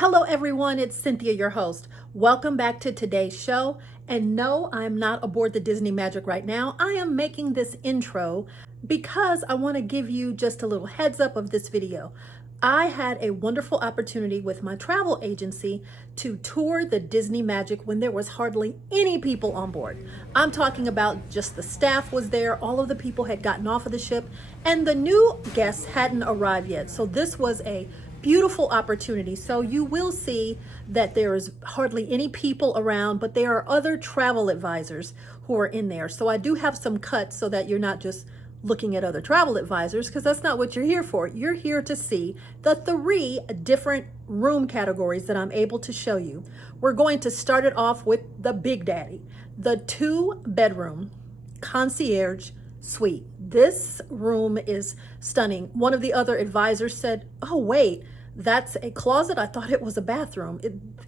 Hello everyone, it's Cynthia, your host. Welcome back to today's show. And no, I'm not aboard the Disney Magic right now. I am making this intro because I want to give you just a little heads up of this video. I had a wonderful opportunity with my travel agency to tour the Disney Magic when there was hardly any people on board. I'm talking about just the staff was there, all of the people had gotten off of the ship, and the new guests hadn't arrived yet. So this was a beautiful opportunity. So you will see that there is hardly any people around, but there are other travel advisors who are in there. So I do have some cuts so that you're not just looking at other travel advisors, because that's not what you're here for. You're here to see the 3 different room categories that I'm able to show you. We're going to start it off with the Big Daddy, the 2-bedroom concierge suite. This room is stunning. One of the other advisors said, "Oh, wait, that's a closet? I thought it was a bathroom."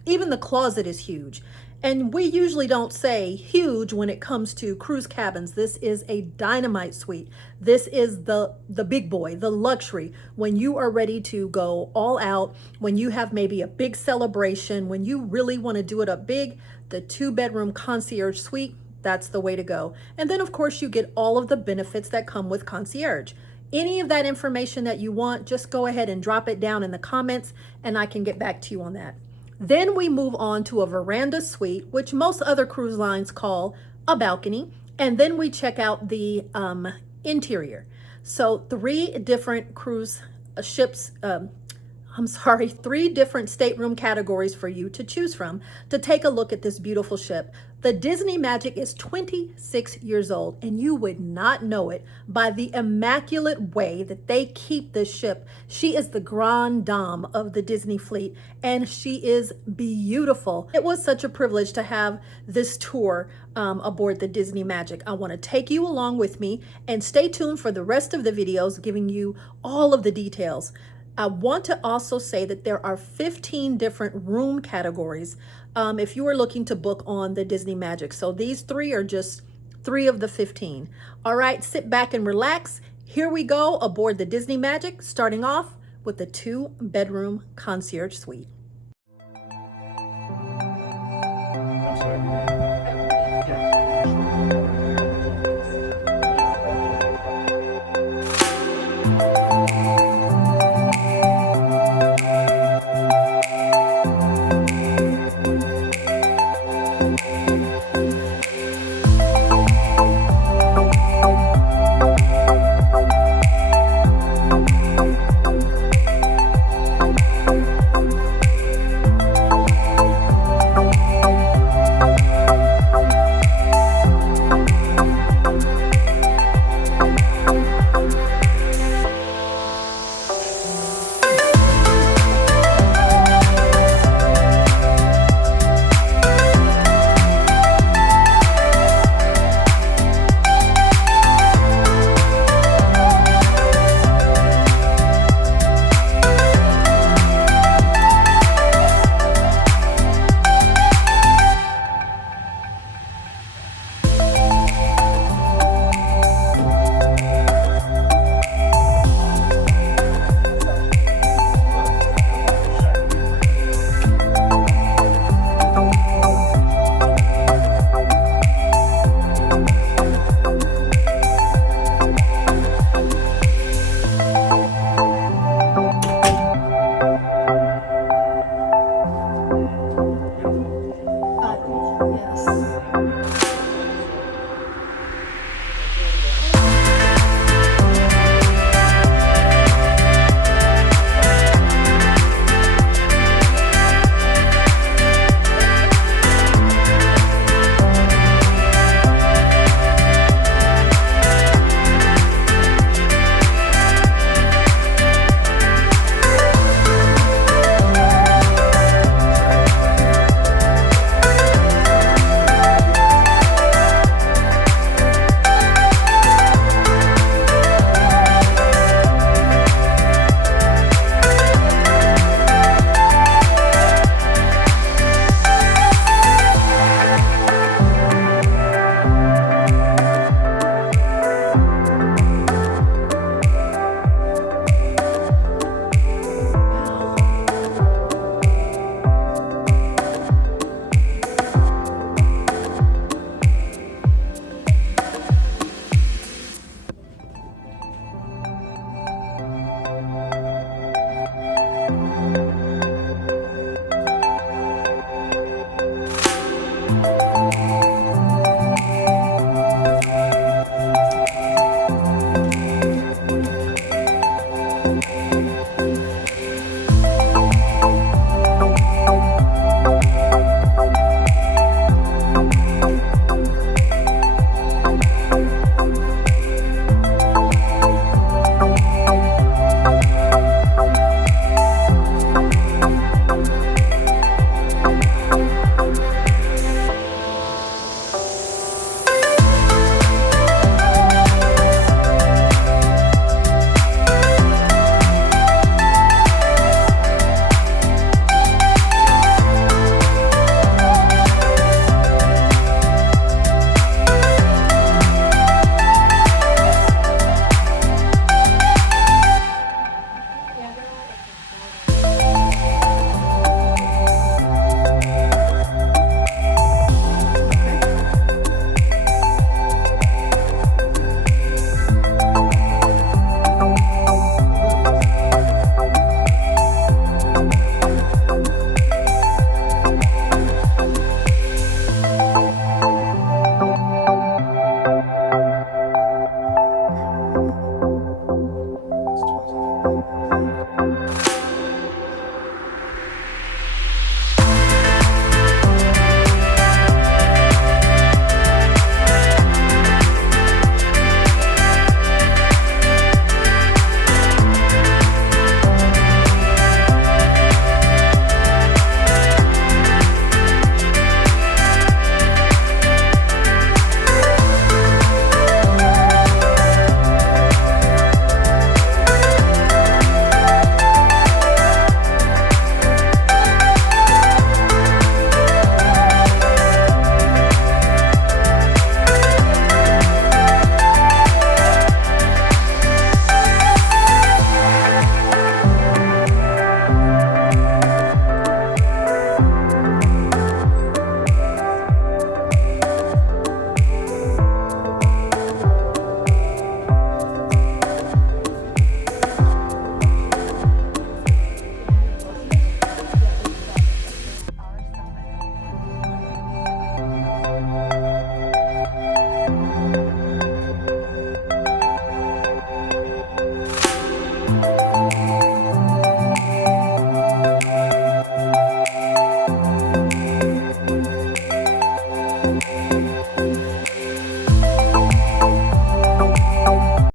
Even the closet is huge. And we usually don't say huge when it comes to cruise cabins. This is a dynamite suite. This is the big boy, the luxury. When you are ready to go all out, when you have maybe a big celebration, when you really want to do it up big, the 2-bedroom concierge suite, that's the way to go. And then of course you get all of the benefits that come with concierge. Any of that information that you want, just go ahead and drop it down in the comments and I can get back to you on that. Then we move on to a veranda suite, which most other cruise lines call a balcony. And then we check out the interior. So 3 different cruise ships, 3 different stateroom categories for you to choose from to take a look at this beautiful ship. The Disney Magic is 26 years old, and you would not know it by the immaculate way that they keep this ship. She is the grande dame of the Disney fleet, and she is beautiful. It was such a privilege to have this tour aboard the Disney Magic. I want to take you along with me, and stay tuned for the rest of the videos giving you all of the details. I want to also say that there are 15 different room categories if you are looking to book on the Disney Magic. So these 3 are just 3 of the 15. All right, sit back and relax. Here we go aboard the Disney Magic, starting off with the 2-bedroom concierge suite. I'm sorry. Yes.